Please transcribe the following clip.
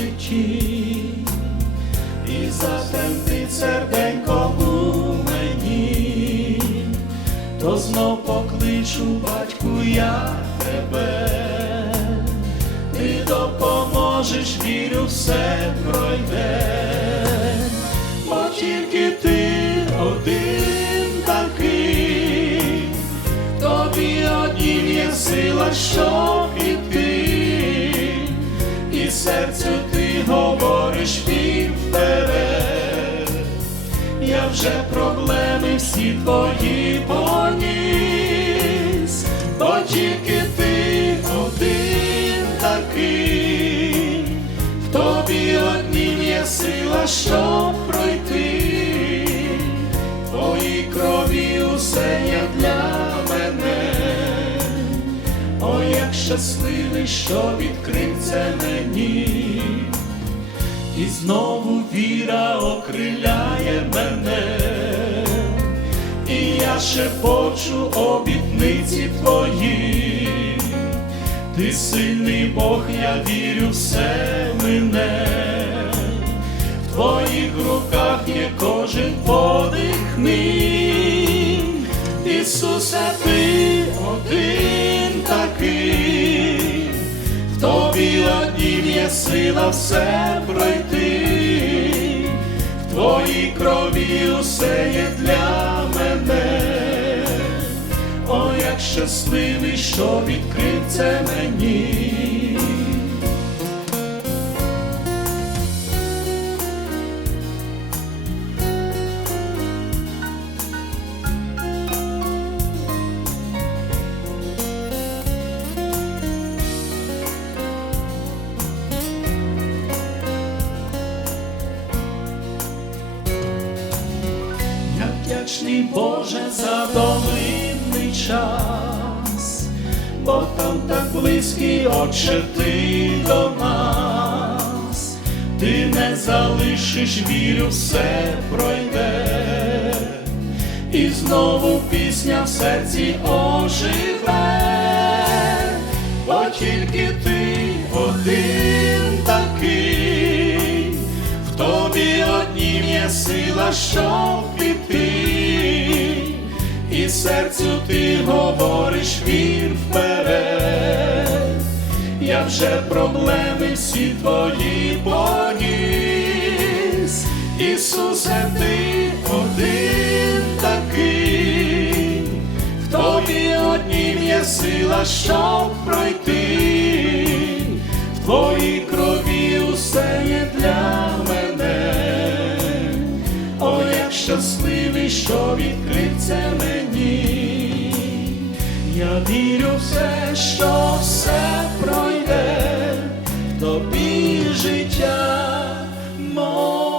житті, і затемтить серденько у мені, то знов покличу батьку я тебе, ти допоможеш, вірю, все пройде, бо тільки ти один такий, тобі однім є сила, щоб вже проблеми всі твої поніс, бо тільки ти один такий, в тобі однім є сила, щоб пройти, в твоїй крові усе є для мене. О, як щасливий, що відкрив це мені, і знову віра я шепочу обітниці твої, ти сильний Бог, я вірю, все мине, в твоїх руках є кожен подих мій. Ісусе, ти один такий, в тобі однім є сила все пройти, в твоїй крові усе є для щасливий, що відкрив це мені. Вдячний Боже за час, бо там так близький Отче ти до нас, ти не залишиш, вірю, все пройде, і знову пісня в серці оживе, бо тільки ти один такий, в тобі однім є сила, і серцю ти говориш вір вперед, я вже проблеми всі твої поніс, Ісусе, ти один такий, в тобі однім є сила, щоб пройти, в твоїй крові усе є для мене. О, як щасливий, що відкрив це життя. моє.